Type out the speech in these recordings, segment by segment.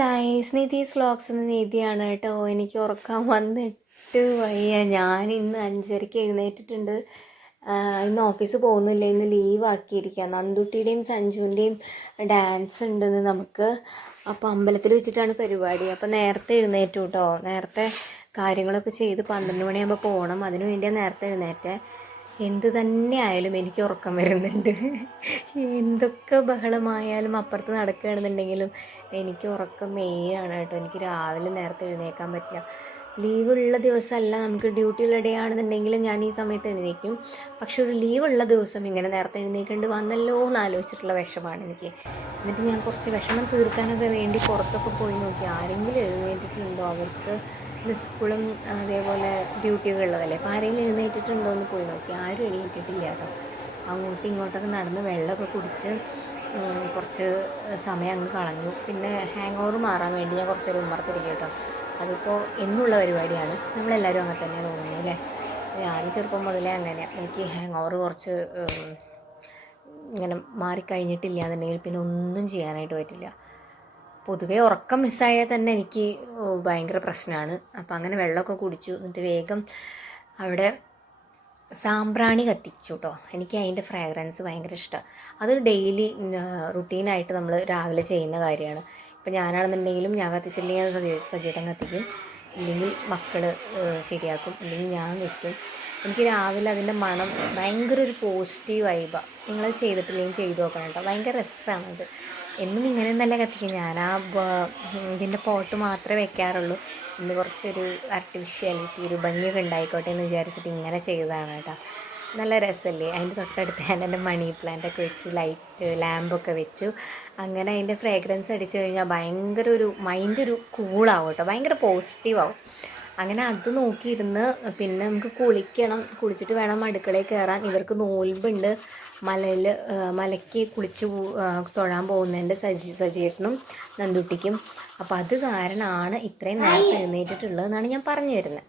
Guys, നിതീസ് vlogs എന്ന നീതിയാണ് കേട്ടോ. എനിക്ക് ഉറക്കം വന്നിട്ട് വയ്യ. ഞാൻ ഇന്ന് 5:30 എഴുന്നേറ്റിട്ടുണ്ട്. ഇന്ന് ഓഫീസ് പോകുന്നില്ല, ഇന്ന് ലീവ് ആക്കിയിരിക്കുക. നന്ദുട്ടിയുടെയും സഞ്ജുവിൻ്റെയും ഡാൻസ് ഉണ്ടെന്ന് നമുക്ക്. അപ്പോൾ അമ്പലത്തിൽ വെച്ചിട്ടാണ് പരിപാടി. അപ്പോൾ നേരത്തെ എഴുന്നേറ്റു കേട്ടോ. നേരത്തെ കാര്യങ്ങളൊക്കെ ചെയ്ത് 12 മണിയാകുമ്പോൾ പോകണം. അതിനു വേണ്ടിയാണ് നേരത്തെ എഴുന്നേറ്റേ. എന്ത് തന്നെ ആയാലും എനിക്ക് ഉറക്കം വരുന്നുണ്ട്. എന്തൊക്കെ ബഹളമായാലും അപ്പുറത്ത് നടക്കുകയാണെന്നുണ്ടെങ്കിലും എനിക്ക് ഉറക്കം മെയിനാണ് കേട്ടോ. എനിക്ക് രാവിലെ നേരത്തെ എഴുന്നേൽക്കാൻ പറ്റില്ല. ലീവുള്ള ദിവസമല്ല, നമുക്ക് ഡ്യൂട്ടിയുള്ള ഡേ ആണെന്നുണ്ടെങ്കിൽ ഞാൻ ഈ സമയത്ത് എഴുന്നേൽക്കും. പക്ഷെ ഒരു ലീവുള്ള ദിവസം ഇങ്ങനെ നേരത്തെ എഴുന്നേൽക്കേണ്ടി വന്നല്ലോ എന്ന് ആലോചിച്ചിട്ടുള്ള വിഷമമാണ് എനിക്ക്. എന്നിട്ട് ഞാൻ കുറച്ച് വിഷമം തീർക്കാനൊക്കെ വേണ്ടി പുറത്തൊക്കെ പോയി നോക്കി, ആരെങ്കിലും എഴുന്നേറ്റിട്ടുണ്ടോ, അവർക്ക് സ്കൂളും അതേപോലെ ഡ്യൂട്ടിയൊക്കെ ഉള്ളതല്ലേ. അപ്പോൾ ആരെങ്കിലും എഴുന്നേറ്റിട്ടുണ്ടോ എന്ന് പോയി നോക്കി. ആരും എഴുന്നേറ്റിട്ടില്ല കേട്ടോ. അങ്ങോട്ടും ഇങ്ങോട്ടൊക്കെ നടന്ന് വെള്ളമൊക്കെ കുടിച്ച് കുറച്ച് സമയം അങ്ങ് കളഞ്ഞു. പിന്നെ ഹാങ് ഓവർ മാറാൻ വേണ്ടി ഞാൻ കുറച്ചൊരു ഉമ്മർത്തിരിക്കും കേട്ടോ. അതിപ്പോൾ എന്നുള്ള പരിപാടിയാണ്. നമ്മളെല്ലാവരും അങ്ങനെ തന്നെ തോന്നുന്നു അല്ലേ. ഞാൻ ചെറുപ്പം മുതലേ അങ്ങനെയാണ്. എനിക്ക് ഹാങ് ഓവർ കുറച്ച് ഇങ്ങനെ മാറിക്കഴിഞ്ഞിട്ടില്ല എന്നുണ്ടെങ്കിൽ പിന്നെ ഒന്നും ചെയ്യാനായിട്ട് പറ്റില്ല. പൊതുവേ ഉറക്കം മിസ്സായാൽ തന്നെ എനിക്ക് ഭയങ്കര പ്രശ്നമാണ്. അപ്പം അങ്ങനെ വെള്ളമൊക്കെ കുടിച്ചു. എന്നിട്ട് വേഗം അവിടെ സാമ്പ്രാണി കത്തിച്ചു കേട്ടോ. എനിക്ക് അതിൻ്റെ ഫ്രാഗ്രൻസ് ഭയങ്കര ഇഷ്ടമാണ്. അത് ഡെയിലി റുട്ടീനായിട്ട് നമ്മൾ രാവിലെ ചെയ്യുന്ന കാര്യമാണ്. ഇപ്പം ഞാനാണെന്നുണ്ടെങ്കിലും ഞാൻ കത്തിച്ചില്ലെങ്കിൽ സജീട്ടൻ കത്തിക്കും, ഇല്ലെങ്കിൽ മക്കൾ ശരിയാക്കും, ഇല്ലെങ്കിൽ ഞാൻ വെക്കും. എനിക്ക് രാവിലെ അതിൻ്റെ മണം ഭയങ്കര ഒരു പോസിറ്റീവ് വൈബാണ്. നിങ്ങൾ ചെയ്തിട്ടില്ലെങ്കിൽ ചെയ്തു നോക്കണം കേട്ടോ. ഭയങ്കര രസമാണത്. എന്നും ഇങ്ങനെ നല്ല കത്തിക്കും. ഞാൻ ഇതിൻ്റെ പോട്ട് മാത്രമേ വെക്കാറുള്ളൂ. ഇന്ന് കുറച്ചൊരു ആർട്ടിഫിഷ്യാലിറ്റി, ഒരു ഭംഗിയൊക്കെ ഉണ്ടായിക്കോട്ടെ എന്ന് വിചാരിച്ചിട്ട് ഇങ്ങനെ ചെയ്തതാണ് കേട്ടോ. നല്ല രസമല്ലേ. അതിൻ്റെ തൊട്ടടുത്ത് ഞാൻ എൻ്റെ മണി പ്ലാന്റൊക്കെ വെച്ചു, ലൈറ്റ് ലാമ്പൊക്കെ വെച്ചു. അങ്ങനെ അതിൻ്റെ ഫ്രേഗ്രൻസ് അടിച്ചു കഴിഞ്ഞാൽ ഭയങ്കര ഒരു മൈൻഡ് ഒരു കൂളാവും കേട്ടോ. ഭയങ്കര പോസിറ്റീവാവും. അങ്ങനെ അത് നോക്കിയിരുന്ന് പിന്നെ നമുക്ക് കുളിക്കണം. കുളിച്ചിട്ട് വേണം അടുക്കളയിൽ കയറാൻ. ഇവർക്ക് നോൽമ്പുണ്ട്. മലയ്ക്ക് കുളിച്ച് തൊഴാൻ പോകുന്നുണ്ട് സജിയേട്ടനും നന്ദുട്ടിക്കും. അപ്പോൾ അത് കാരണമാണ് ഇത്രയും നേരത്തെ എഴുന്നേറ്റിട്ടുള്ളതെന്നാണ് ഞാൻ പറഞ്ഞു തരുന്നത്.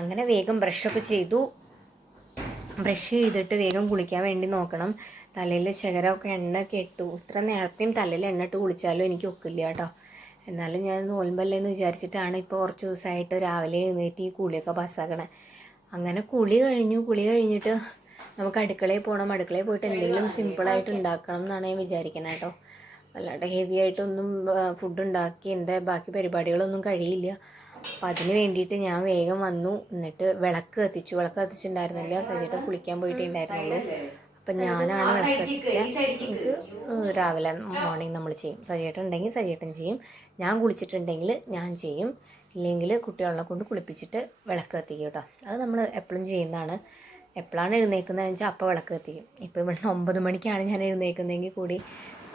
അങ്ങനെ വേഗം ബ്രഷൊക്കെ ചെയ്തു. ബ്രഷ് ചെയ്തിട്ട് വേഗം കുളിക്കാൻ വേണ്ടി നോക്കണം. തലയിൽ ശകരമൊക്കെ എണ്ണയൊക്കെ ഇട്ടു. ഇത്ര നേരത്തെയും തലയിൽ എണ്ണ ഇട്ട് കുളിച്ചാലും എനിക്ക് ഒക്കില്ല കേട്ടോ. എന്നാലും ഞാൻ നോൽമ്പല്ലേന്ന് വിചാരിച്ചിട്ടാണ് ഇപ്പോൾ കുറച്ച് ദിവസമായിട്ട് രാവിലെ എഴുന്നേറ്റ് ഈ കുളിയൊക്കെ പാസ്സാക്കണേ. അങ്ങനെ കുളി കഴിഞ്ഞിട്ട് നമുക്ക് അടുക്കളയിൽ പോകണം. അടുക്കളയിൽ പോയിട്ട് എന്തെങ്കിലും സിമ്പിളായിട്ട് ഉണ്ടാക്കണം എന്നാണ് ഞാൻ വിചാരിക്കുന്നത് കേട്ടോ. അല്ലാണ്ട് ഹെവി ആയിട്ടൊന്നും ഫുഡ് ഉണ്ടാക്കി എൻ്റെ ബാക്കി പരിപാടികളൊന്നും കഴിയില്ല. അപ്പം അതിന് വേണ്ടിയിട്ട് ഞാൻ വേഗം വന്നു. എന്നിട്ട് വിളക്ക് കത്തിച്ചിട്ടുണ്ടായിരുന്നില്ല. സജിയേട്ടൻ കുളിക്കാൻ പോയിട്ടുണ്ടായിരുന്നുള്ളൂ. അപ്പം ഞാനാണ് വിളക്ക് കത്തിച്ചത്. ഇത് രാവിലെ മോർണിംഗ് നമ്മൾ ചെയ്യും. സജിയേട്ടൻ ഉണ്ടെങ്കിൽ സജിയേട്ടൻ ചെയ്യും, ഞാൻ കുളിച്ചിട്ടുണ്ടെങ്കിൽ ഞാൻ ചെയ്യും, ഇല്ലെങ്കിൽ കുട്ടികളെ കൊണ്ട് കുളിപ്പിച്ചിട്ട് വിളക്ക് കത്തിക്കും കേട്ടോ. അത് നമ്മൾ എപ്പോഴും ചെയ്യുന്നതാണ്. എപ്പോഴാണ് എഴുന്നേക്കുന്നതെന്ന് വെച്ചാൽ അപ്പോൾ വിളക്ക് കത്തിക്കും. ഇപ്പോൾ ഇവിടെ 9 മണിക്കാണ് ഞാൻ എഴുന്നേക്കുന്നതെങ്കിൽ കൂടി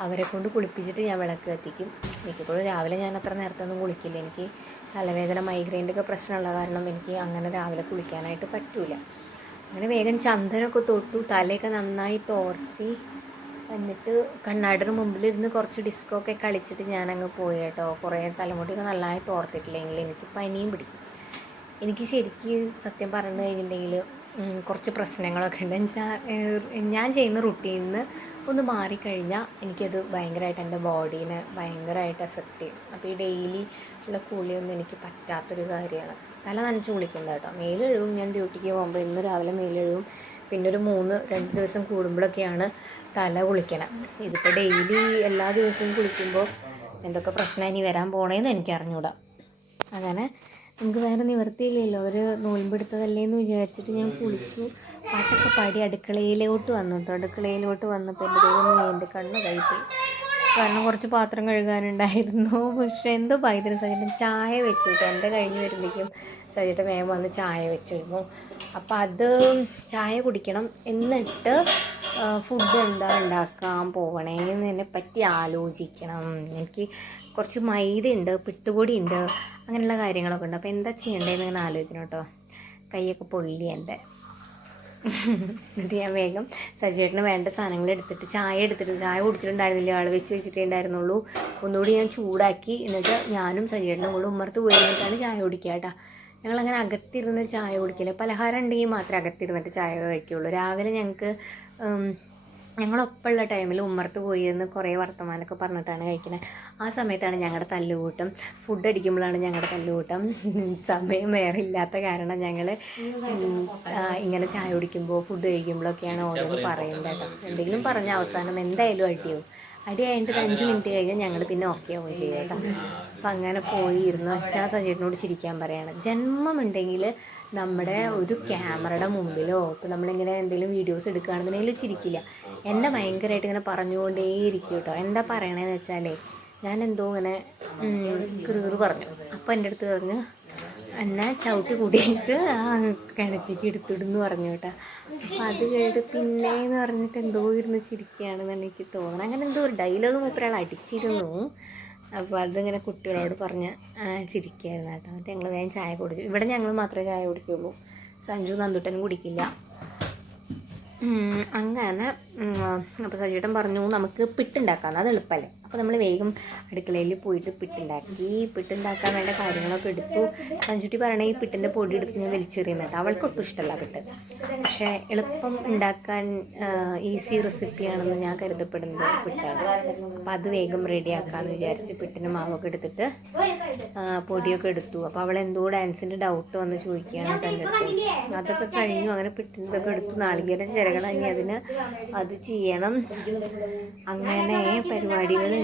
അവരെ കൊണ്ട് കുളിപ്പിച്ചിട്ട് ഞാൻ വിളക്ക് കത്തിക്കും. മിക്കപ്പോഴും രാവിലെ ഞാൻ അത്ര നേരത്തെ ഒന്നും കുളിക്കില്ല. എനിക്ക് തലവേദന, മൈഗ്രെയിൻ്റെ ഒക്കെ പ്രശ്നമുള്ള കാരണം എനിക്ക് അങ്ങനെ രാവിലെ കുളിക്കാനായിട്ട് പറ്റില്ല. അങ്ങനെ വേഗം ചന്ദനമൊക്കെ തൊട്ടു, തലയൊക്കെ നന്നായി തോർത്തി, എന്നിട്ട് കണ്ണാടിയുടെ മുമ്പിലിരുന്ന് കുറച്ച് ഡിസ്കോ ഒക്കെ കളിച്ചിട്ട് ഞാനങ്ങ് പോയി കേട്ടോ. കുറേ തലമുടിയൊക്കെ നന്നായി തോർത്തിട്ടില്ലെങ്കിൽ എനിക്ക് പനിയും പിടിക്കും. എനിക്ക് ശരിക്കും സത്യം പറഞ്ഞു കഴിഞ്ഞിട്ടുണ്ടെങ്കിൽ കുറച്ച് പ്രശ്നങ്ങളൊക്കെ ഉണ്ട്. ഞാൻ ചെയ്യുന്ന റുട്ടീനിന്ന് ഒന്ന് മാറിക്കഴിഞ്ഞാൽ എനിക്കത് ഭയങ്കരമായിട്ട് എൻ്റെ ബോഡീനെ ഭയങ്കരമായിട്ട് എഫക്റ്റ് ചെയ്യും. അപ്പോൾ ഈ ഡെയിലി ഉള്ള കുളിയൊന്നും എനിക്ക് പറ്റാത്തൊരു കാര്യമാണ്. തല നനച്ച് കുളിക്കുന്നത് കേട്ടോ. മേലെഴുകും. ഞാൻ ഡ്യൂട്ടിക്ക് പോകുമ്പോൾ ഇന്ന് രാവിലെ മേലെഴുകും. പിന്നെ ഒരു 2 ദിവസം കൂടുമ്പോഴൊക്കെയാണ് തല കുളിക്കണം. ഇതിപ്പോൾ ഡെയിലി എല്ലാ ദിവസവും കുളിക്കുമ്പോൾ എന്തൊക്കെ പ്രശ്നം ഇനി വരാൻ പോണേന്ന് എനിക്ക് അറിഞ്ഞൂടാ. അങ്ങനെ നമുക്ക് വേറെ നിവർത്തിയില്ലല്ലോ. ഒരു നോൽമ്പെടുത്തതല്ലേന്ന് വിചാരിച്ചിട്ട് ഞാൻ കുളിച്ചു, പാട്ടൊക്കെ പാടി അടുക്കളയിലോട്ട് വന്നു കേട്ടോ. അടുക്കളയിലോട്ട് വന്നപ്പോൾ എൻ്റെ ദൈവമേ, എൻ്റെ കണ്ണ് കഴിപ്പോയി. കാരണം കുറച്ച് പാത്രം കഴുകാനുണ്ടായിരുന്നു. പക്ഷേ എന്തോ ഭാഗ്യത്തിന് സജിയേട്ടൻ ചായ വെച്ചു കേട്ടോ. എൻ്റെ കഴിഞ്ഞ് വരുമ്പോഴേക്കും സജിയേട്ടൻ വേഗം വന്ന് ചായ വെച്ചിരുന്നു. അപ്പോൾ അത് ചായ കുടിക്കണം. എന്നിട്ട് ഫുഡ് എന്താ ഉണ്ടാക്കാൻ പോകണേന്നതിനെ പറ്റി ആലോചിക്കണം. എനിക്ക് കുറച്ച് മൈദ ഉണ്ട്, പിട്ടുപൊടി ഉണ്ട്, അങ്ങനെയുള്ള കാര്യങ്ങളൊക്കെ ഉണ്ട്. അപ്പോൾ എന്താ ചെയ്യേണ്ടതെന്ന് ഇങ്ങനെ ആലോചിക്കണം കേട്ടോ. കൈയൊക്കെ പൊള്ളി എൻ്റെ. എന്നിട്ട് ഞാൻ വേഗം സജിയേട്ടന് വേണ്ട സാധനങ്ങൾ എടുത്തിട്ട് ചായ കുടിച്ചിട്ടുണ്ടായിരുന്നില്ല, ആൾ വെച്ചിട്ടേ ഉണ്ടായിരുന്നുള്ളൂ. ഒന്നുകൂടി ഞാൻ ചൂടാക്കി. എന്നിട്ട് ഞാനും സജിയേട്ടനും കൂടെ ഉമ്മർത്ത് പോയി നിന്നിട്ടാണ് ചായ കുടിക്കുക കേട്ടോ. ഞങ്ങളങ്ങനെ അകത്തിരുന്ന് ചായ കുടിക്കില്ല. പലഹാരം ഉണ്ടെങ്കിൽ മാത്രമേ അകത്തിരുന്നിട്ട് ചായ കഴിക്കുകയുള്ളൂ. രാവിലെ ഞങ്ങൾക്ക് ഞങ്ങളൊപ്പമുള്ള ടൈമിൽ ഉമ്മർത്ത് പോയിരുന്ന് കുറേ വർത്തമാനമൊക്കെ പറഞ്ഞിട്ടാണ് കഴിക്കുന്നത്. ആ സമയത്താണ് ഞങ്ങളുടെ തല്ലുകൂട്ടം. ഫുഡ് അടിക്കുമ്പോഴാണ് ഞങ്ങളുടെ തല്ലുകൂട്ടം. സമയം വേറെ ഇല്ലാത്ത കാരണം ഞങ്ങൾ ഇങ്ങനെ ചായ കുടിക്കുമ്പോൾ ഫുഡ് കഴിക്കുമ്പോഴൊക്കെയാണ് ഓരോന്ന് പറയുന്നത് കേട്ടോ. എന്തെങ്കിലും പറഞ്ഞ അവസാനം എന്തായാലും അടിയാവും. അടി കഴിഞ്ഞിട്ട് 5 മിനിറ്റ് കഴിഞ്ഞാൽ ഞങ്ങൾ പിന്നെ ഓക്കെ ആവുകയും ചെയ്യും കേട്ടോ. അപ്പം അങ്ങനെ പോയിരുന്നു. ഞാൻ സജീവനോട് ചിരിക്കാൻ പറയാണ്, ജന്മമുണ്ടെങ്കിൽ നമ്മുടെ ഒരു ക്യാമറയുടെ മുമ്പിലോ ഇപ്പോൾ നമ്മളിങ്ങനെ എന്തെങ്കിലും വീഡിയോസ് എടുക്കുകയാണെന്നുണ്ടെങ്കിൽ ചിരിക്കില്ല. എന്നെ ഭയങ്കരമായിട്ട് ഇങ്ങനെ പറഞ്ഞുകൊണ്ടേയിരിക്കും കേട്ടോ. എന്താ പറയണതെന്ന് വെച്ചാലേ, ഞാൻ എന്തോ ഇങ്ങനെ കീറ് പറഞ്ഞു. അപ്പോൾ എൻ്റെ അടുത്ത് പറഞ്ഞു, എന്നെ ചവിട്ടി കൂട്ടിയിട്ട് ആ കിണറ്റിക്ക് എടുത്തിടുന്നു പറഞ്ഞു കേട്ടോ. അപ്പം അത് കേട്ട് പിന്നെയെന്ന് പറഞ്ഞിട്ട് എന്തോ ഇരുന്ന് ചിരിക്കുകയാണെന്നാണ് എനിക്ക് തോന്നുന്നത്. അങ്ങനെ എന്തോ ഒരു ഡയലോഗ് മൂപ്പരാൾ അടിച്ചിരുന്നു. അപ്പോൾ അതിങ്ങനെ കുട്ടികളോട് പറഞ്ഞ് ചിരിക്കുകയായിരുന്നു കേട്ടോ. എന്നിട്ട് ഞങ്ങൾ വേഗം ചായ കുടിച്ചു. ഇവിടെ ഞങ്ങൾ മാത്രമേ ചായ കുടിക്കുള്ളൂ, സഞ്ജു നന്ദുട്ടനും കുടിക്കില്ല. അങ്ങനെ അപ്പോൾ സജീട്ടൻ പറഞ്ഞു നമുക്ക് പിട്ടുണ്ടാക്കാം, അത് എളുപ്പമല്ലേ. അപ്പോൾ നമ്മൾ വേഗം അടുക്കളയിൽ പോയിട്ട് പിട്ടുണ്ടാക്കാൻ വേണ്ട കാര്യങ്ങളൊക്കെ എടുത്തു. സഞ്ജുട്ടി പറയണേ ഈ പിട്ടിൻ്റെ പൊടി എടുത്ത് ഞാൻ വലിച്ചെറിയുന്നുണ്ട്. അവൾക്കൊട്ടും ഇഷ്ടമല്ല പിട്ട്. പക്ഷേ എളുപ്പം ഉണ്ടാക്കാൻ ഈസി റെസിപ്പിയാണെന്ന് ഞാൻ കരുതപ്പെടുന്നത് പിട്ടാണ്. അപ്പോൾ അത് വേഗം റെഡിയാക്കാമെന്ന് വിചാരിച്ച് പിട്ടിൻ്റെ മാവൊക്കെ എടുത്തിട്ട് പൊടിയൊക്കെ എടുത്തു. അപ്പോൾ അവൾ എന്തോ ഡാൻസിൻ്റെ ഡൗട്ട് വന്ന് ചോദിക്കുകയാണ് എൻ്റെ അടുത്ത്. അതൊക്കെ കഴിഞ്ഞു. അങ്ങനെ പിട്ടിൻ്റെതൊക്കെ എടുത്തു. നാളികേരം ചിരകണം, ഇനി അതിന് അത് ചെയ്യണം. അങ്ങനെ പരിപാടികളുണ്ട്.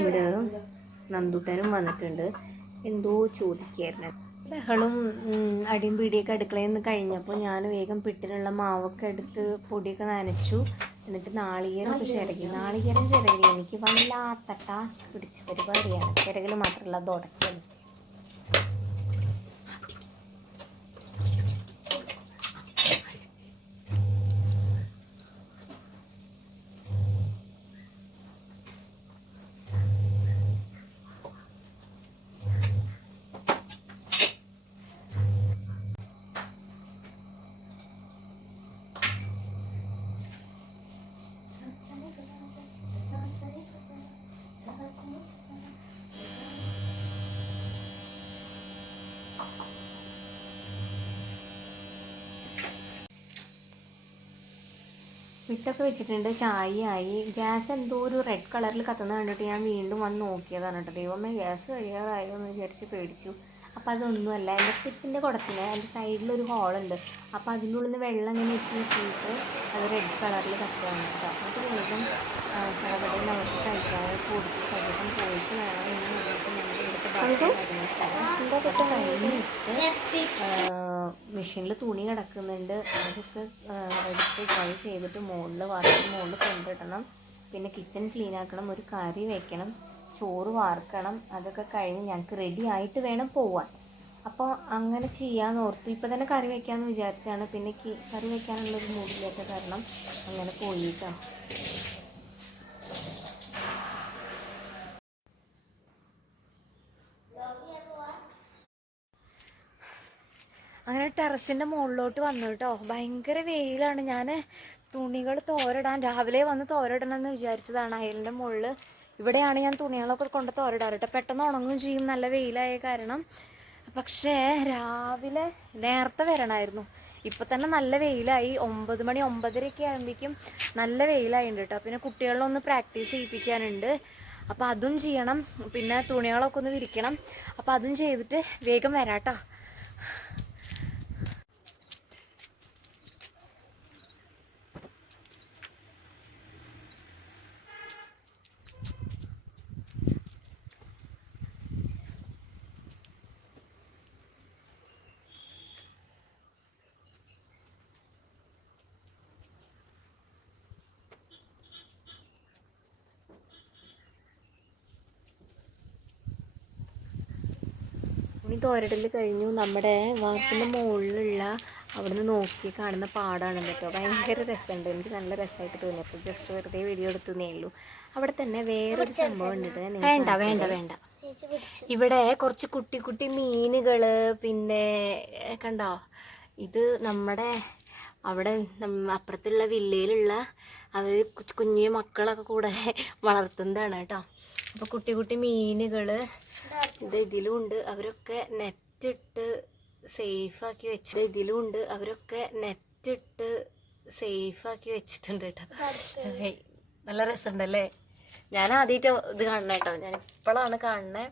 നന്ദുട്ടനും വന്നിട്ടുണ്ട്, എന്തോ ചോദിക്കായിരുന്നു. ബഹളും അടിയും പിടിയൊക്കെ അടുക്കളയിൽ നിന്ന് കഴിഞ്ഞപ്പോൾ ഞാൻ വേഗം പിട്ടിനുള്ള മാവൊക്കെ എടുത്ത് പൊടിയൊക്കെ നനച്ചു. എന്നിട്ട് നാളികേരമൊക്കെ ചിരകി. നാളികേരം ചിരകി എനിക്ക് വല്ലാത്ത ടാസ്ക് പിടിച്ച പരിപാടിയാണ്. ചിരകൽ മാത്രമല്ല, അത് ഉടക്കലും. പിട്ടൊക്കെ വെച്ചിട്ടുണ്ട്, ചായയായി. ഗ്യാസ് എന്തോ ഒരു റെഡ് കളറിൽ കത്തുന്ന കണ്ടിട്ട് ഞാൻ വീണ്ടും വന്ന് നോക്കിയതാണ് കേട്ടോ. ദൈവമേ, ഗ്യാസ് കഴിയാതായോ എന്ന് വിചാരിച്ച് പേടിച്ചു. അപ്പോൾ അതൊന്നുമല്ല, എൻ്റെ പിട്ടിൻ്റെ കുടത്തിന് എൻ്റെ സൈഡിലൊരു ഹോളുണ്ട്. അപ്പോൾ അതിൻ്റെ ഉള്ളിൽ നിന്ന് വെള്ളം ഇങ്ങനെ ഇട്ടിട്ട് അത് റെഡ് കളറിൽ കത്തുകയാണ് കേട്ടോ. അത് വേഗം സഹപടി നമുക്ക് കഴിക്കാനായി കൊടുത്ത് സജീവം പോയിട്ട് വേണം ഇന്ന് നമുക്ക് നമ്മുടെ ഇവിടുത്തെ മെഷീനിൽ തുണി കിടക്കുന്നുണ്ട്. അതൊക്കെ എടുത്ത് ട്രൈ ചെയ്തിട്ട് മുകളിൽ കൊണ്ടിടണം. പിന്നെ കിച്ചൺ ക്ലീൻ ആക്കണം, ഒരു കറി വെക്കണം, ചോറ് വാർക്കണം. അതൊക്കെ കഴിഞ്ഞ് ഞങ്ങൾക്ക് റെഡി ആയിട്ട് വേണം പോവാൻ. അപ്പോൾ അങ്ങനെ ചെയ്യാമെന്ന് ഓർത്തു. ഇപ്പോൾ തന്നെ കറി വയ്ക്കാമെന്ന് വിചാരിച്ചാണ്. പിന്നെ കറി വയ്ക്കാനുള്ളൊരു മൂടില്ലാത്ത കാരണം അങ്ങനെ പോയിട്ടോ. അങ്ങനെ ടെറസിൻ്റെ മുകളിലോട്ട് വന്നു കേട്ടോ. ഭയങ്കര വെയിലാണ്. ഞാൻ തുണികൾ രാവിലെ വന്ന് തോരയിടണമെന്ന് വിചാരിച്ചതാണ്. അയലിൻ്റെ മുകളിൽ ഇവിടെയാണ് ഞാൻ തുണികളൊക്കെ കൊണ്ട് തോരയിടാറ് കേട്ടോ. പെട്ടെന്ന് ഉണങ്ങുകയും ചെയ്യും, നല്ല വെയിലായ കാരണം. പക്ഷേ രാവിലെ നേരത്തെ വരണമായിരുന്നു. ഇപ്പം തന്നെ നല്ല വെയിലായി. 9 മണി 9:30 ആകുമ്പോഴേക്കും നല്ല വെയിലായിട്ടുണ്ട് കേട്ടോ. പിന്നെ കുട്ടികളിലൊന്ന് പ്രാക്ടീസ് ചെയ്യിപ്പിക്കാനുണ്ട്. അപ്പോൾ അതും ചെയ്യണം. പിന്നെ തുണികളൊക്കെ ഒന്ന് വിരിക്കണം. അപ്പോൾ അതും ചെയ്തിട്ട് വേഗം വരാം കേട്ടോ. തുണി തോരടൽ കഴിഞ്ഞു. നമ്മുടെ വാർപ്പിൻ്റെ മുകളിലുള്ള അവിടുന്ന് നോക്കി കാണുന്ന പാടാണ് കേട്ടോ. ഭയങ്കര രസമുണ്ട്. എനിക്ക് നല്ല രസമായിട്ട് തോന്നി. അപ്പോൾ ജസ്റ്റ് വെറുതെ വീഡിയോ എടുത്തുന്നേ ഉള്ളൂ. അവിടെ തന്നെ വേറൊരു സംഭവം ഉണ്ട്. വേണ്ട ഇവിടെ കുറച്ച് കുട്ടി മീനുകൾ. പിന്നെ കണ്ടോ, ഇത് നമ്മുടെ അവിടെ അപ്പുറത്തുള്ള വില്ലയിലുള്ള അവർ കുഞ്ഞു മക്കളൊക്കെ കൂടെ വളർത്തുന്നതാണ് കേട്ടോ. അപ്പോൾ കുട്ടി മീനുകൾ ഇതിലും ഉണ്ട്. അവരൊക്കെ നെറ്റിട്ട് സേഫാക്കി വെച്ചിട്ടുണ്ട് കേട്ടോ. നല്ല രസമുണ്ടല്ലേ. ഞാൻ ആദ്യമായിട്ട് ഇത് കാണണ കേട്ടോ, ഞാൻ ഇപ്പോഴാണ് കാണണേ.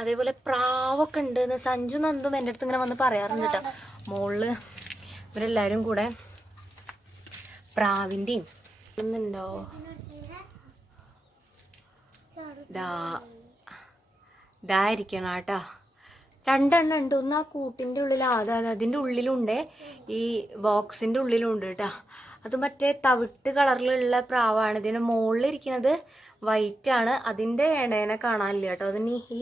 അതേപോലെ പ്രാവൊക്കെ ഉണ്ട് എന്ന് സഞ്ജു നന്ദും എൻ്റെ അടുത്ത് ഇങ്ങനെ വന്ന് പറയാറുണ്ട് കേട്ടോ. മുകളിൽ ഇവരെല്ലാവരും കൂടെ പ്രാവിൻ്റെയും ഉണ്ടോ ഇതായിരിക്കണം കേട്ടോ. രണ്ടെണ്ണം ഉണ്ട്. ഒന്ന് ആ കൂട്ടിൻ്റെ ഉള്ളിൽ, അതിൻ്റെ ഉള്ളിലുണ്ട്, ഈ ബോക്സിൻ്റെ ഉള്ളിലുണ്ട് കേട്ടോ. അത് മറ്റേ തവിട്ട് കളറിലുള്ള പ്രാവാണ്. ഇതിന് മുകളിലിരിക്കുന്നത് വൈറ്റ് ആണ്. അതിൻ്റെ ഇടേനെ കാണാനില്ല കേട്ടോ. അതിന് ഈ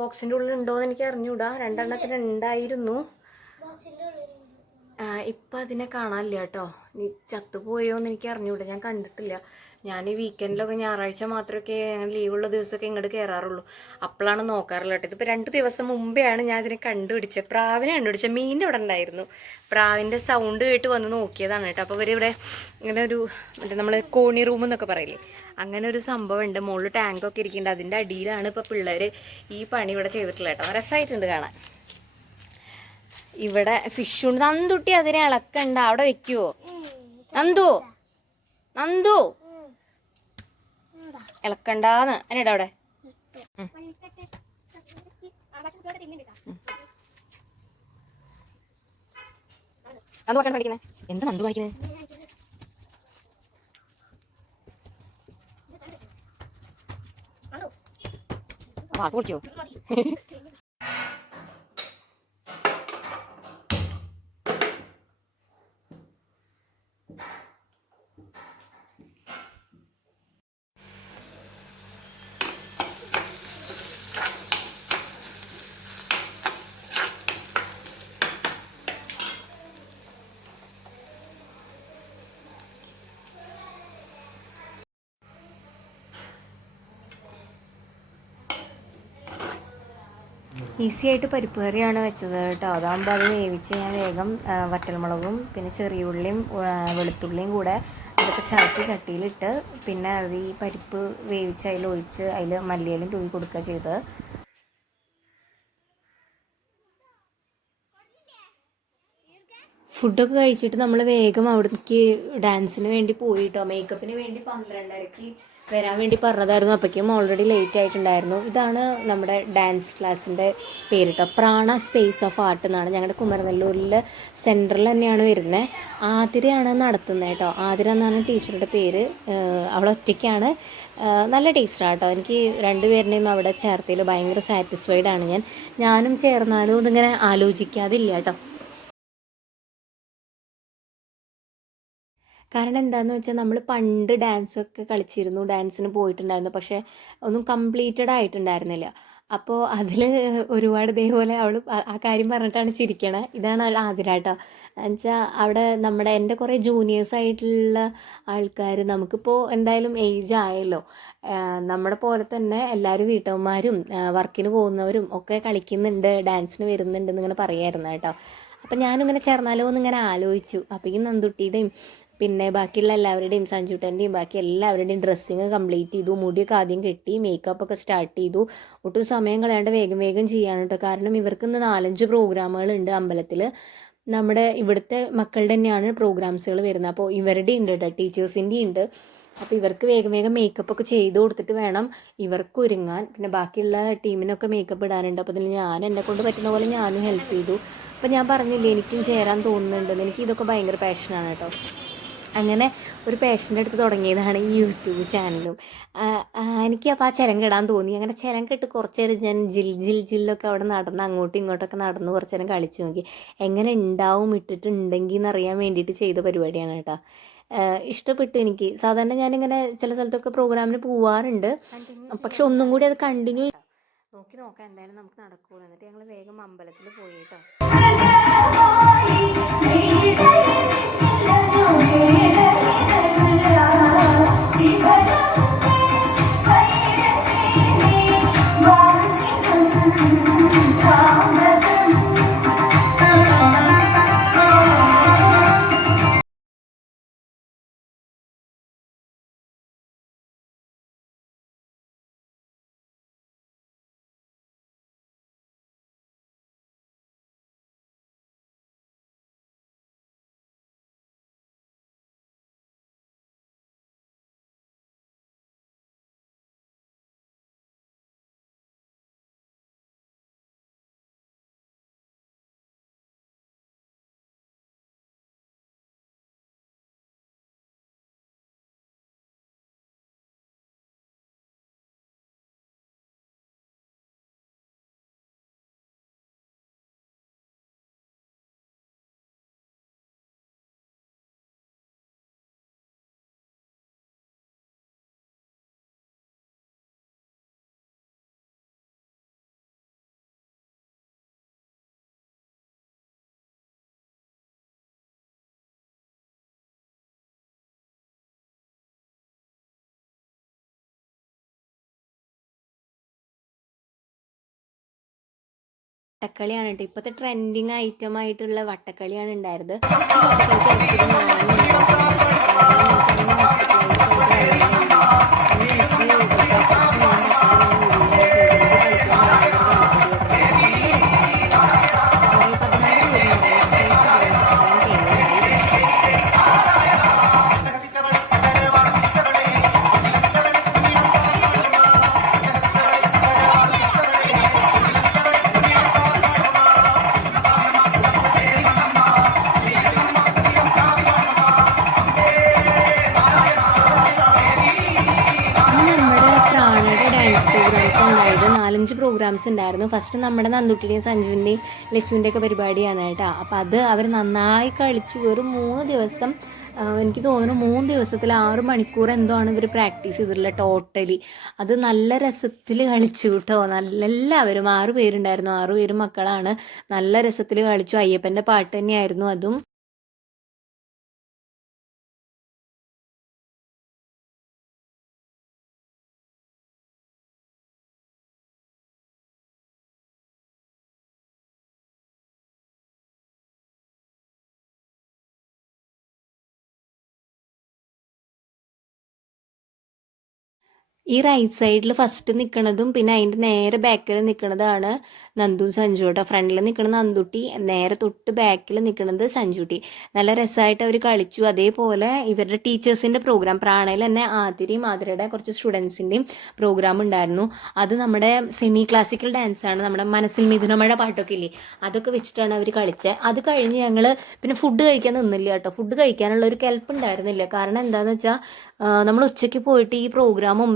ബോക്സിൻ്റെ ഉള്ളിൽ ഉണ്ടോയെന്ന് എനിക്ക് അറിഞ്ഞൂടാ. രണ്ടെണ്ണത്തിന് ഉണ്ടായിരുന്നു, ഇപ്പം അതിനെ കാണാനില്ല കേട്ടോ. നീ ചത്തുപോയോന്ന് എനിക്ക് അറിഞ്ഞൂടാ, ഞാൻ കണ്ടിട്ടില്ല. ഞാൻ ഈ വീക്കെൻഡിലൊക്കെ ഞായറാഴ്ച മാത്രമൊക്കെ ലീവുള്ള ദിവസമൊക്കെ ഇങ്ങോട്ട് കയറാറുള്ളൂ. അപ്പോഴാണ് നോക്കാറുള്ളത് കേട്ടോ. ഇതിപ്പോൾ 2 ദിവസം മുമ്പെയാണ് ഞാൻ ഇതിനെ കണ്ടുപിടിച്ചത്. പ്രാവിനെ കണ്ടുപിടിച്ചത്. മീനിൻ്റെ ഇവിടെ ഉണ്ടായിരുന്നു. പ്രാവിൻ്റെ സൗണ്ട് കേട്ട് വന്ന് നോക്കിയതാണ് കേട്ടോ. അപ്പോൾ ഇവരിവിടെ ഇങ്ങനെ ഒരു മറ്റേ നമ്മൾ കോണി റൂം എന്നൊക്കെ പറയില്ലേ, അങ്ങനെ ഒരു സംഭവം ഉണ്ട്. മുകളിൽ ടാങ്കൊക്കെ ഇരിക്കുന്നുണ്ട്. അതിൻ്റെ അടിയിലാണ് ഇപ്പോൾ പിള്ളേർ ഈ പണി ഇവിടെ ചെയ്തിട്ടില്ല കേട്ടോ. രസമായിട്ടുണ്ട് കാണാൻ. ഇവിടെ ഫിഷുണ്ട്. നന്ദുട്ടി അതിനെ ഇളക്കണ്ട, അവിടെ വെക്കുവോ? നന്ദു നന്ദു ഇളക്കണ്ടാന്ന് അതിനിട അവിടെ. നന്ദു കുറച്ചാണ് പഠിക്കുന്നത്. എന്ത് നന്ദു പഠിക്കുന്നത്? വാക്ക് പൊളിക്കോ? ഈസി ആയിട്ട് പരിപ്പ് കറിയാണ് വെച്ചത് കേട്ടോ. അതാകുമ്പോൾ അത് വേവിച്ച് ഞാൻ വേഗം വറ്റൽമുളകും പിന്നെ ചെറിയ ഉള്ളിയും വെളുത്തുള്ളിയും കൂടെ അതൊക്കെ ചതച്ച് ചട്ടിയിലിട്ട് പിന്നെ അത് ഈ പരിപ്പ് വേവിച്ച് അതിലൊഴിച്ച് അതിൽ മല്ലിയിലും തൂക്കി കൊടുക്കുക ചെയ്തത്. ഫുഡൊക്കെ കഴിച്ചിട്ട് നമ്മൾ വേഗം അവിടേക്ക് ഡാൻസിന് വേണ്ടി പോയി കേട്ടോ. മേക്കപ്പിന് വേണ്ടി 12:30-ക്ക് വരാൻ വേണ്ടി പറഞ്ഞതായിരുന്നു. അപ്പോഴേക്കും ഓൾറെഡി ലേറ്റ് ആയിട്ടുണ്ടായിരുന്നു. ഇതാണ് നമ്മുടെ ഡാൻസ് ക്ലാസ്സിൻ്റെ പേര് കേട്ടോ. പ്രാണ സ്പേസ് ഓഫ് ആർട്ട് എന്നാണ്. ഞങ്ങളുടെ കുമരനെല്ലൂരിൽ സെൻറ്ററിൽ തന്നെയാണ് വരുന്നത്. ആതിരയാണ് നടത്തുന്നത് കേട്ടോ. ആതിര എന്നാണ് ടീച്ചറുടെ പേര്. അവളൊറ്റയ്ക്കാണ്. നല്ല ടേസ്റ്റാണ് കേട്ടോ. എനിക്ക് 2 പേരിനെയും അവിടെ ചേർത്തതിൽ ഭയങ്കര സാറ്റിസ്ഫൈഡ് ആണ് ഞാനും ചേർന്നാലും ഇതിങ്ങനെ ആലോചിക്കാതില്ല കേട്ടോ. കാരണം എന്താണെന്ന് വെച്ചാൽ നമ്മൾ പണ്ട് ഡാൻസൊക്കെ കളിച്ചിരുന്നു, ഡാൻസിന് പോയിട്ടുണ്ടായിരുന്നു, പക്ഷേ ഒന്നും കംപ്ലീറ്റഡ് ആയിട്ടുണ്ടായിരുന്നില്ല. അപ്പോൾ അതിൽ ഒരുപാട് ഇതേപോലെ അവൾ ആ കാര്യം പറഞ്ഞിട്ടാണ് ചിരിക്കണേ. ഇതാണ് ആതിര കേട്ടോ. എന്നുവെച്ചാൽ അവിടെ എൻ്റെ കുറേ ജൂനിയേഴ്സ് ആയിട്ടുള്ള ആൾക്കാർ, നമുക്കിപ്പോൾ എന്തായാലും ഏജ് ആയല്ലോ, നമ്മുടെ പോലെ തന്നെ എല്ലാവരും വീട്ടമ്മമാരും വർക്കിന് പോകുന്നവരും ഒക്കെ കളിക്കുന്നുണ്ട്, ഡാൻസിന് വരുന്നുണ്ട് എന്നിങ്ങനെ പറയായിരുന്നു കേട്ടോ. അപ്പം ഞാനിങ്ങനെ ചേർന്നാലോ എന്നിങ്ങനെ ആലോചിച്ചു. അപ്പോൾ ഈ നന്ദുട്ടിയുടെയും പിന്നെ ബാക്കിയുള്ള എല്ലാവരുടെയും സഞ്ജുട്ടൻ്റെയും ബാക്കി എല്ലാവരുടെയും ഡ്രസ്സിങ് കംപ്ലീറ്റ് ചെയ്തു. മുടിയൊക്കെ ആദ്യം കെട്ടി, മേക്കപ്പൊക്കെ സ്റ്റാർട്ട് ചെയ്തു. ഒട്ടും സമയം കളയാണ്ട് വേഗം വേഗം ചെയ്യാൻ കേട്ടോ. കാരണം ഇവർക്ക് ഇന്ന് 4-5 പ്രോഗ്രാമുകളുണ്ട് അമ്പലത്തിൽ. നമ്മുടെ ഇവിടുത്തെ മക്കളുടെ തന്നെയാണ് പ്രോഗ്രാംസുകൾ വരുന്നത്. അപ്പോൾ ഇവരുടെ ഉണ്ട് കേട്ടോ, ടീച്ചേഴ്സിൻ്റെ ഉണ്ട്. അപ്പോൾ ഇവർക്ക് വേഗം വേഗം മേക്കപ്പൊക്കെ ചെയ്ത് കൊടുത്തിട്ട് വേണം ഇവർക്ക് ഒരുങ്ങാൻ. പിന്നെ ബാക്കിയുള്ള ടീമിനൊക്കെ മേക്കപ്പ് ഇടാനുണ്ട്. അപ്പോൾ ഇതിൽ ഞാൻ എന്നെ കൊണ്ട് പറ്റുന്ന പോലെ ഞാനും ഹെൽപ്പ് ചെയ്തു. അപ്പോൾ ഞാൻ പറഞ്ഞില്ലേ എനിക്കും ചേരാൻ തോന്നുന്നുണ്ടെന്ന്. എനിക്ക് ഇതൊക്കെ ഭയങ്കര പാഷനാണ് കേട്ടോ. അങ്ങനെ ഒരു പേഷ്യൻ്റെ അടുത്ത് തുടങ്ങിയതാണ് ഈ യൂട്യൂബ് ചാനലും. എനിക്ക് അപ്പോൾ ആ ചിലങ്കിടാൻ തോന്നി. അങ്ങനെ ചിലങ്കിട്ട് കുറച്ച് നേരം ഞാൻ ജില്ലൊക്കെ അവിടെ നടന്ന് അങ്ങോട്ടും ഇങ്ങോട്ടൊക്കെ നടന്ന് കുറച്ച് നേരം കളിച്ചു നോക്കി. എങ്ങനെ ഉണ്ടാവും ഇട്ടിട്ടുണ്ടെങ്കിൽ എന്നറിയാൻ വേണ്ടിയിട്ട് ചെയ്ത പരിപാടിയാണ് കേട്ടോ. ഇഷ്ടപ്പെട്ടു എനിക്ക്. സാധാരണ ഞാനിങ്ങനെ ചില സ്ഥലത്തൊക്കെ പ്രോഗ്രാമിന് പോവാറുണ്ട്, പക്ഷെ ഒന്നും കൂടി അത് കണ്ടിന്യൂ നോക്കി നോക്കാം എന്തായാലും നമുക്ക് നടക്കുമോ. എന്നിട്ട് ഞങ്ങൾ വേഗം അമ്പലത്തിൽ പോയി കേട്ടോ. വട്ടക്കളിയാണ് കേട്ടോ. ഇപ്പോഴത്തെ ട്രെൻഡിങ് ഐറ്റം ആയിട്ടുള്ള വട്ടക്കളിയാണ് ഉണ്ടായത്. ഈ വട്ടക്കളിക്ക് ആക്ച്വലി ഞാനും ഉണ്ടായിരുന്നു. പ്രാണയം എനിക്കന്ന് ഹോസ്പിറ്റലൈസ് ആയിട്ട് പ്രോഗ്രാംസ് ഉണ്ടായത് 4-5 പ്രോഗ്രാംസ് ഉണ്ടായിരുന്നു. ഫസ്റ്റ് നമ്മുടെ നന്ദുട്ടിയുടെയും സഞ്ജുവിൻ്റെയും ലച്ചുവിൻ്റെ ഒക്കെ പരിപാടിയാണ് കേട്ടോ. അപ്പം അത് അവർ നന്നായി കളിച്ചു. വെറും 3 ദിവസം, എനിക്ക് തോന്നുന്നു 3 ദിവസത്തിൽ 6 മണിക്കൂർ എന്തോ ആണ് ഇവർ പ്രാക്ടീസ് ചെയ്തിട്ടുള്ളത് ടോട്ടലി. അത് നല്ല രസത്തിൽ കളിച്ചു കേട്ടോ. എല്ലാവരും 6 പേരുണ്ടായിരുന്നു, 6 പേരും മക്കളാണ്. നല്ല രസത്തിൽ കളിച്ചു. അയ്യപ്പൻ്റെ പാട്ട് തന്നെയായിരുന്നു അതും. ഈ റൈറ്റ് സൈഡിൽ ഫസ്റ്റ് നിൽക്കുന്നതും പിന്നെ അതിൻ്റെ നേരെ ബാക്കിൽ നിൽക്കുന്നതാണ് നന്ദു സഞ്ജു കേട്ടോ. ഫ്രണ്ടിൽ നിൽക്കുന്നത് നന്ദുട്ടി, നേരെ തൊട്ട് ബാക്കിൽ നിൽക്കുന്നത് സഞ്ജുട്ടി. നല്ല രസമായിട്ട് അവർ കളിച്ചു. അതേപോലെ ഇവരുടെ ടീച്ചേഴ്സിൻ്റെ പ്രോഗ്രാം പ്രാണയിൽ തന്നെ ആതിരയുടെ കുറച്ച് സ്റ്റുഡൻസിൻ്റെയും പ്രോഗ്രാം ഉണ്ടായിരുന്നു. അത് നമ്മുടെ സെമി ക്ലാസിക്കൽ ഡാൻസാണ്. നമ്മുടെ മനസ്സിൽ മിഥുനമഴ പാട്ടൊക്കെ ഇല്ലേ, അതൊക്കെ വെച്ചിട്ടാണ് അവർ കളിച്ചത്. അത് കഴിഞ്ഞ് ഞങ്ങൾ പിന്നെ ഫുഡ് കഴിക്കാൻ നിന്നില്ല കേട്ടോ. ഫുഡ് കഴിക്കാനുള്ള ഒരു കെൽപ്പ് ഉണ്ടായിരുന്നില്ല. കാരണം എന്താണെന്ന് വെച്ചാൽ നമ്മൾ ഉച്ചയ്ക്ക് പോയിട്ട് ഈ പ്രോഗ്രാമും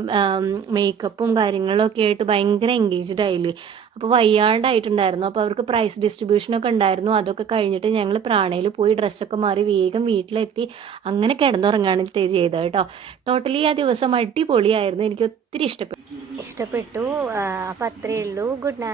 മേക്കപ്പും കാര്യങ്ങളൊക്കെ ആയിട്ട് ഭയങ്കര എൻഗേജ്ഡ് ആയില്ലേ. അപ്പോൾ വയ്യാണ്ടായിട്ടുണ്ടായിരുന്നു. അപ്പോൾ അവർക്ക് പ്രൈസ് ഡിസ്ട്രിബ്യൂഷനൊക്കെ ഉണ്ടായിരുന്നു. അതൊക്കെ കഴിഞ്ഞിട്ട് ഞങ്ങൾ പ്രാണയിൽ പോയി ഡ്രസ്സൊക്കെ മാറി വേഗം വീട്ടിലെത്തി അങ്ങനെ കിടന്നുറങ്ങാണ് ചെയ്തത് കേട്ടോ. ടോട്ടലി ആ ദിവസം അടിപൊളിയായിരുന്നു. എനിക്ക് ഒത്തിരി ഇഷ്ടപ്പെട്ടു. അപ്പോൾ അത്രയേ ഉള്ളൂ. Good night.